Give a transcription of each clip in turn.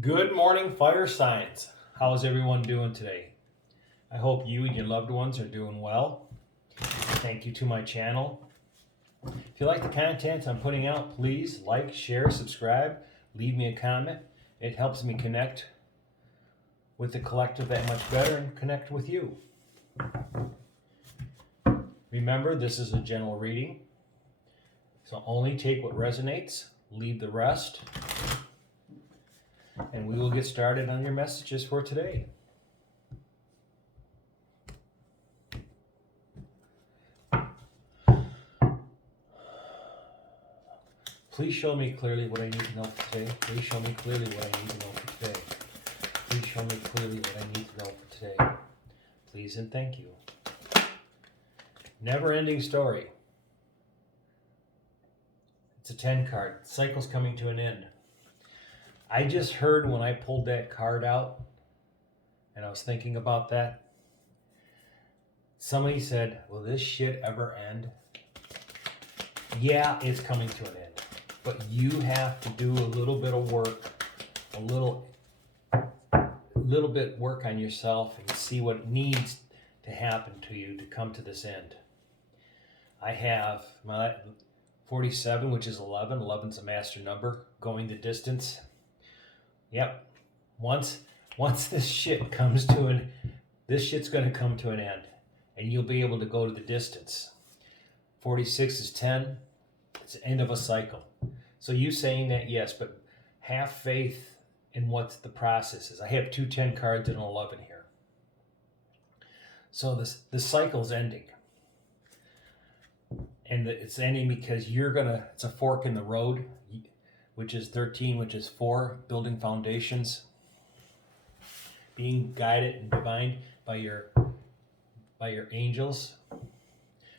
Good morning, fire signs. How's everyone doing today? I hope you and your loved ones are doing well. Thank you to my channel. If you like the content I'm putting out, please like, share, subscribe, leave me a comment. It helps me connect with the collective that much better and connect with you. Remember, this is a general reading, so only take what resonates, leave the rest, and we will get started on your messages for today. Please show me clearly what I need to know for today. Please show me clearly what I need to know for today. Please show me clearly what I need to know for today. Please and thank you. Never-ending story. It's a 10 card. Cycle's coming to an end. I just heard when I pulled that card out, and I was thinking about that, somebody said, will this shit ever end? Yeah, it's coming to an end. But you have to do a little bit of work, a little bit work on yourself and see what needs to happen to you to come to this end. I have my 47, which is 11. 11's a master number, going the distance. Yep. Once this shit comes to this shit's going to come to an end, and you'll be able to go to the distance. 46 is 10. It's the end of a cycle. So you saying that, yes, but have faith in what the process is. I have 2 10 cards and an 11 here. So the cycle's ending. And it's ending because it's a fork in the road, which is 13, which is 4, building foundations, being guided and divined by your angels.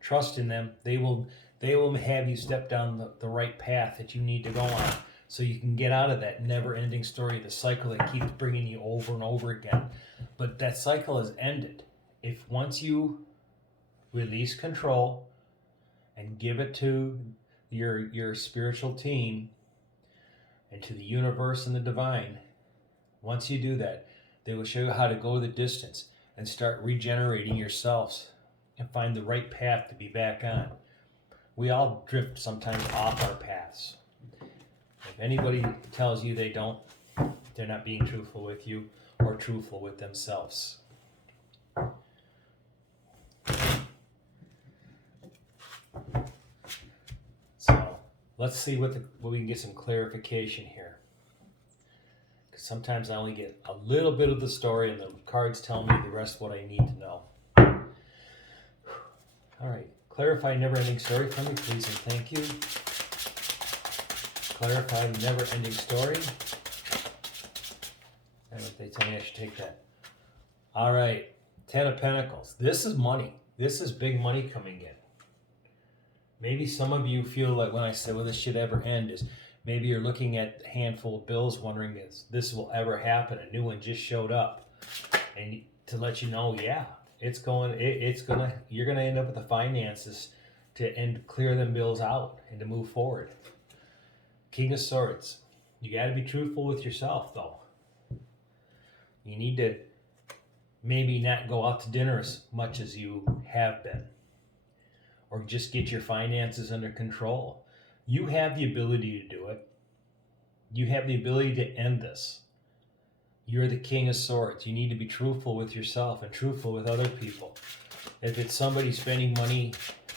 Trust in them. They will have you step down the right path that you need to go on so you can get out of that never-ending story, the cycle that keeps bringing you over and over again. But that cycle is ended. If once you release control and give it to your spiritual team and to the universe and the divine, once you do that, they will show you how to go the distance and start regenerating yourselves and find the right path to be back on. We all drift sometimes off our paths. If anybody tells you they don't, they're not being truthful with you or truthful with themselves. So let's see what we can get some clarification here. Because sometimes I only get a little bit of the story and the cards tell me the rest of what I need to know. All right. Clarify never-ending story for me, please and thank you. Clarify never-ending story. And if they tell me I should take that. All right. 10 of Pentacles. This is money. This is big money coming in. Maybe some of you feel like when I say, will this shit ever end, is maybe you're looking at a handful of bills wondering if this will ever happen. A new one just showed up. And to let you know, yeah, you're gonna end up with the finances to clear them bills out and to move forward. King of Swords. You got to be truthful with yourself, though. You need to maybe not go out to dinner as much as you have been, or just get your finances under control. You have the ability to do it. You have the ability to end this. You're the King of Swords. You need to be truthful with yourself and truthful with other people. If it's somebody spending money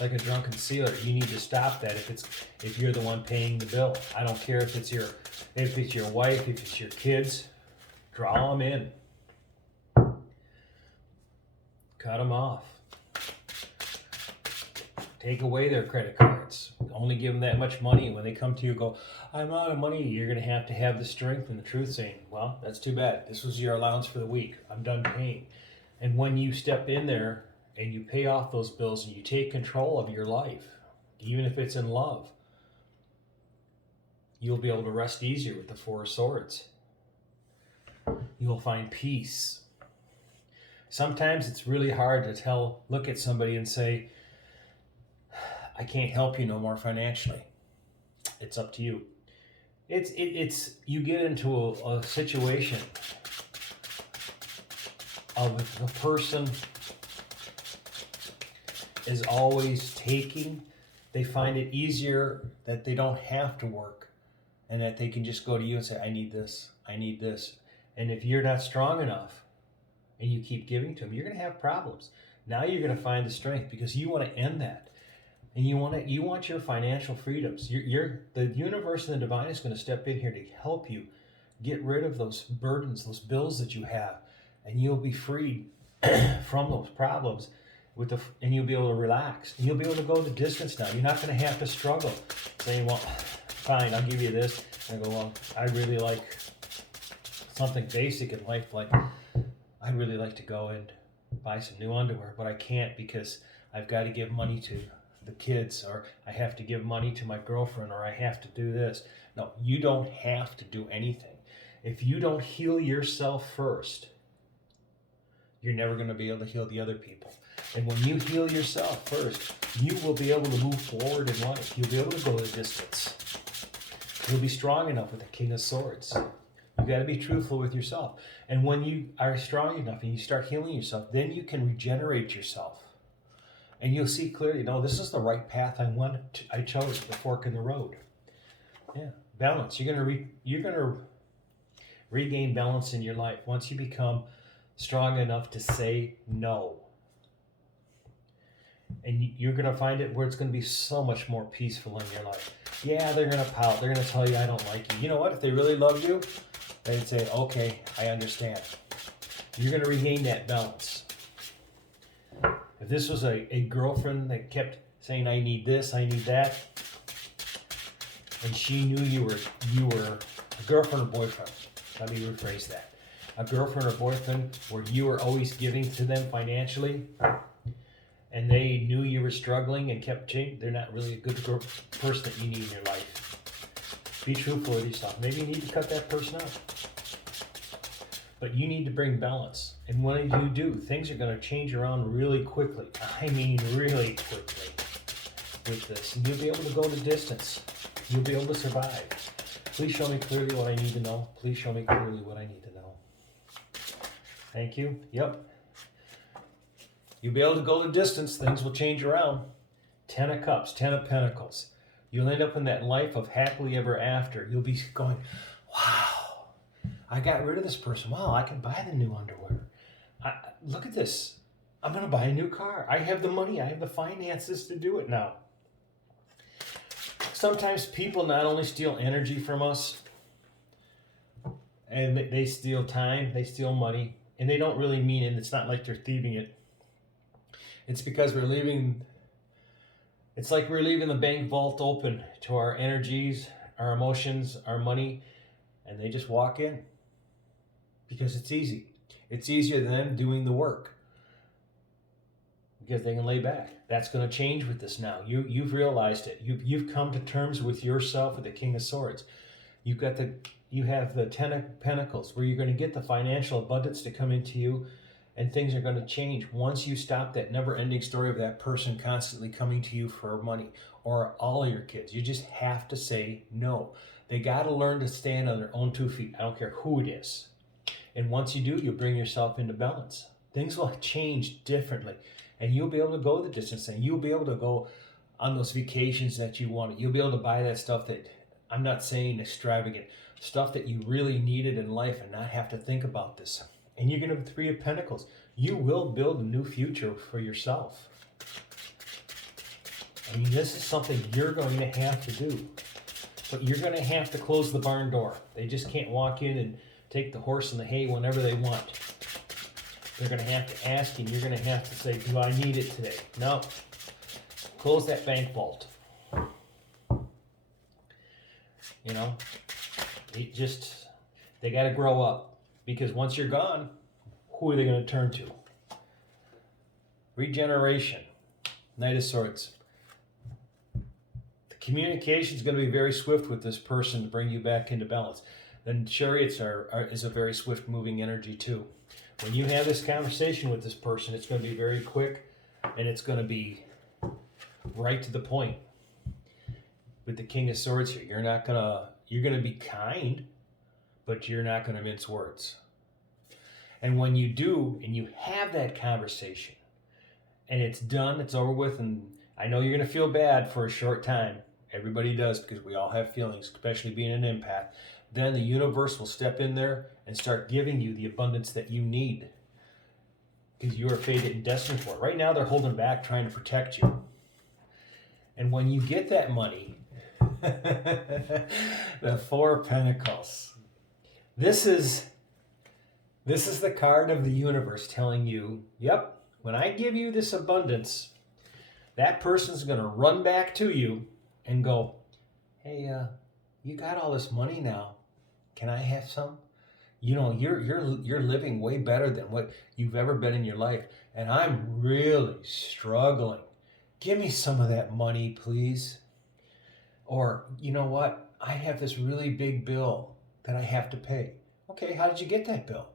like a drunken sailor, you need to stop that if you're the one paying the bill. I don't care if it's your wife, if it's your kids. Draw them in. Cut them off. Take away their credit cards. Only give them that much money. And when they come to you and go, I'm out of money, you're going to have the strength and the truth saying, well, that's too bad. This was your allowance for the week. I'm done paying. And when you step in there and you pay off those bills and you take control of your life, even if it's in love, you'll be able to rest easier with the 4 of Swords. You'll find peace. Sometimes it's really hard to look at somebody and say, I can't help you no more financially. It's up to you. it's you get into a situation of the person is always taking, they find it easier that they don't have to work and that they can just go to you and say, I need this, I need this. And if you're not strong enough and you keep giving to them, you're going to have problems. Now you're going to find the strength because you want to end that. And you want your financial freedoms. The universe and the divine is going to step in here to help you get rid of those burdens, those bills that you have, and you'll be freed from those problems. And you'll be able to relax. And you'll be able to go the distance now. You're not going to have to struggle, saying, "Well, fine, I'll give you this." And I go, "Well, I really like something basic in life, like I'd really like to go and buy some new underwear, but I can't because I've got to give money to the kids, or I have to give money to my girlfriend, or I have to do this." No, you don't have to do anything. If you don't heal yourself first, you're never going to be able to heal the other people. And when you heal yourself first, you will be able to move forward in life. You'll be able to go the distance. You'll be strong enough with the King of Swords. You got to be truthful with yourself. And when you are strong enough and you start healing yourself, then you can regenerate yourself. And you'll see clearly, no, this is the right path I chose, the fork in the road. Yeah, balance. You're gonna regain balance in your life once you become strong enough to say no. And you're gonna find it where it's gonna be so much more peaceful in your life. Yeah, they're gonna pout. They're gonna tell you I don't like you. You know what? If they really love you, they'd say, okay, I understand. You're gonna regain that balance. If this was a girlfriend that kept saying, I need this, I need that, and she knew you were a girlfriend or boyfriend, let me rephrase that. A girlfriend or boyfriend where you were always giving to them financially, and they knew you were struggling and kept changing, they're not really a good person that you need in your life. Be truthful with yourself. Maybe you need to cut that person out. But you need to bring balance. And when you do, things are going to change around really quickly. I mean really quickly with this. And you'll be able to go the distance. You'll be able to survive. Please show me clearly what I need to know. Please show me clearly what I need to know. Thank you. Yep. You'll be able to go the distance. Things will change around. 10 of Cups, 10 of Pentacles. You'll end up in that life of happily ever after. You'll be going, wow. I got rid of this person. Wow, I can buy the new underwear. Look at this. I'm going to buy a new car. I have the money. I have the finances to do it now. Sometimes people not only steal energy from us, and they steal time, they steal money, and they don't really mean it. It's not like they're thieving it. It's because it's like we're leaving the bank vault open to our energies, our emotions, our money, and they just walk in. Because it's easy. It's easier than them doing the work. Because they can lay back. That's going to change with this now. You've realized it. You've come to terms with yourself with the King of Swords. You have the 10 of Pentacles where you're going to get the financial abundance to come into you, and things are going to change once you stop that never-ending story of that person constantly coming to you for money, or all of your kids. You just have to say no. They got to learn to stand on their own 2 feet. I don't care who it is. And once you do, you'll bring yourself into balance. Things will change differently. And you'll be able to go the distance. And you'll be able to go on those vacations that you wanted. You'll be able to buy that stuff that, I'm not saying extravagant, stuff that you really needed in life and not have to think about this. And you're going to have 3 of Pentacles. You will build a new future for yourself. I mean, this is something you're going to have to do. But you're going to have to close the barn door. They just can't walk in and take the horse and the hay whenever they want. They're going to have to ask you, and you're going to have to say, do I need it today? No. Close that bank vault. You know, they got to grow up. Because once you're gone, who are they going to turn to? Regeneration. Knight of Swords. The communication is going to be very swift with this person to bring you back into balance. Then Chariots is a very swift moving energy too. When you have this conversation with this person, it's going to be very quick and it's going to be right to the point. With the King of Swords here, You're going to be kind, but you're not going to mince words. And when you do, and you have that conversation, and it's done, it's over with, and I know you're going to feel bad for a short time. Everybody does, because we all have feelings, especially being an empath. Then the universe will step in there and start giving you the abundance that you need, because you are fated and destined for it. Right now, they're holding back, trying to protect you. And when you get that money, the Four of Pentacles. This is the card of the universe telling you, yep, when I give you this abundance, that person's going to run back to you and go, hey, you got all this money now. Can I have some? You know, you're living way better than what you've ever been in your life, and I'm really struggling. Give me some of that money, please. Or, you know what? I have this really big bill that I have to pay. Okay, how did you get that bill?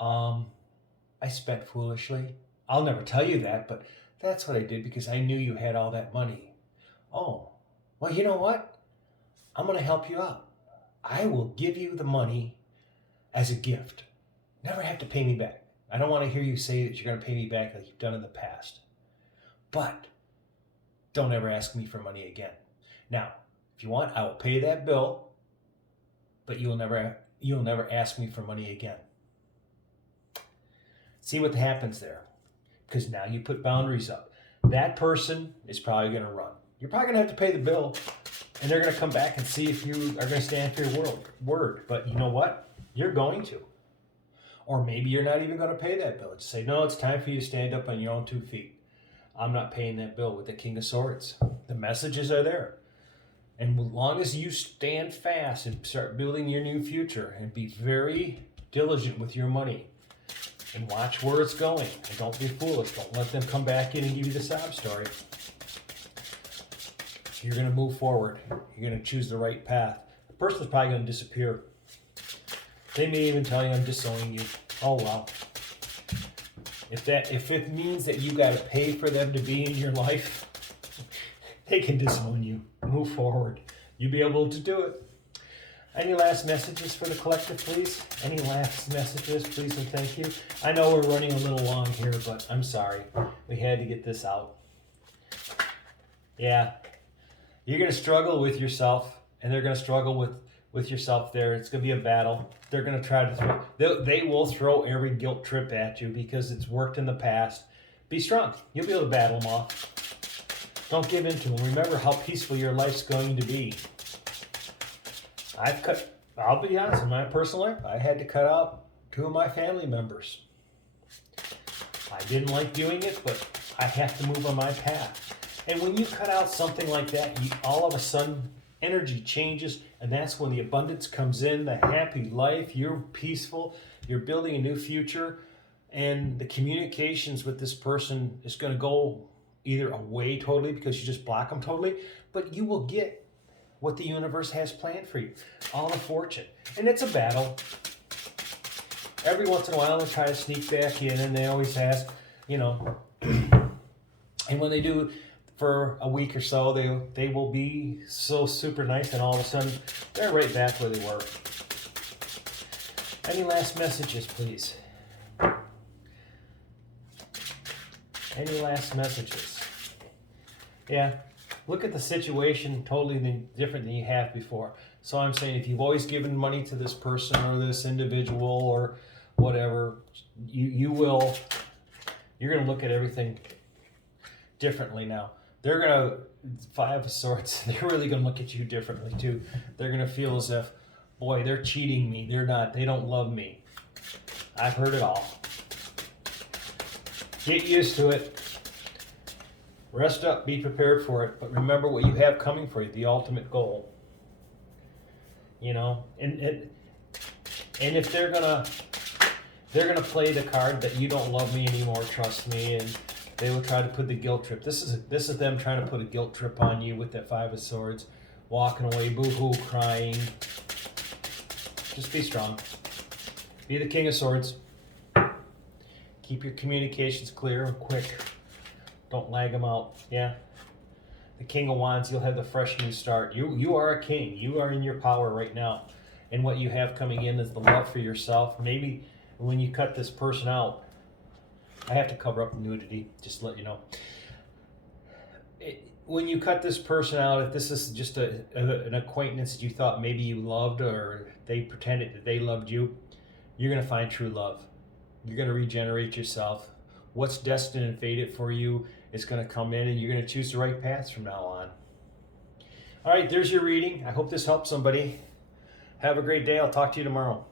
I spent foolishly. I'll never tell you that, but that's what I did because I knew you had all that money. Oh, well, you know what? I'm going to help you out. I will give you the money as a gift. Never have to pay me back. I don't want to hear you say that you're going to pay me back like you've done in the past. But don't ever ask me for money again. Now, if you want, I will pay that bill, but you'll never ask me for money again. See what happens there. Because now you put boundaries up. That person is probably going to run. You're probably going to have to pay the bill, and they're going to come back and see if you are going to stand for your word. But you know what? You're going to. Or maybe you're not even going to pay that bill. Just say, no, it's time for you to stand up on your own 2 feet. I'm not paying that bill with the King of Swords. The messages are there. And as long as you stand fast and start building your new future and be very diligent with your money and watch where it's going, and don't be foolish. Don't let them come back in and give you the sob story. You're going to move forward. You're going to choose the right path. The person's probably going to disappear. They may even tell you, I'm disowning you. Oh, well. If it means that you got to pay for them to be in your life, they can disown you. Move forward. You'll be able to do it. Any last messages for the collective, please? Any last messages, please, and thank you. I know we're running a little long here, but I'm sorry. We had to get this out. Yeah. You're going to struggle with yourself, and they're going to struggle with yourself there. It's going to be a battle. They're going to try to they will throw every guilt trip at you because it's worked in the past. Be strong. You'll be able to battle them off. Don't give in to them. Remember how peaceful your life's going to be. I'll be honest, in my personal life, I had to cut out 2 of my family members. I didn't like doing it, but I have to move on my path. And when you cut out something like that, all of a sudden, energy changes, and that's when the abundance comes in, the happy life, you're peaceful, you're building a new future, and the communications with this person is going to go either away totally because you just block them totally, but you will get what the universe has planned for you. All the fortune. And it's a battle. Every once in a while they try to sneak back in and they always ask, and when they do for a week or so, they will be so super nice and all of a sudden they're right back where they were. Any last messages, please? Any last messages? Yeah. Look at the situation totally different than you have before. So I'm saying if you've always given money to this person or this individual or whatever, you're going to look at everything differently now. They're going to, 5 of Swords, they're really going to look at you differently too. They're going to feel as if, boy, they're cheating me. They don't love me. I've heard it all. Get used to it. Rest up, be prepared for it, but remember what you have coming for you, the ultimate goal. And if they're gonna play the card that you don't love me anymore, trust me, and they will try to put the guilt trip. This is them trying to put a guilt trip on you with that 5 of Swords, walking away, boo-hoo, crying. Just be strong. Be the King of Swords. Keep your communications clear and quick. Don't lag them out. Yeah. the King of Wands, you'll have the fresh new start. You are a king. You are in your power right now. And what you have coming in is the love for yourself. Maybe when you cut this person out, I have to cover up nudity, just to let you know. When you cut this person out, if this is just an acquaintance that you thought maybe you loved, or they pretended that they loved you, you're going to find true love. You're going to regenerate yourself. What's destined and fated for you is going to come in, and you're going to choose the right paths from now on. All right, there's your reading. I hope this helps somebody. Have a great day. I'll talk to you tomorrow.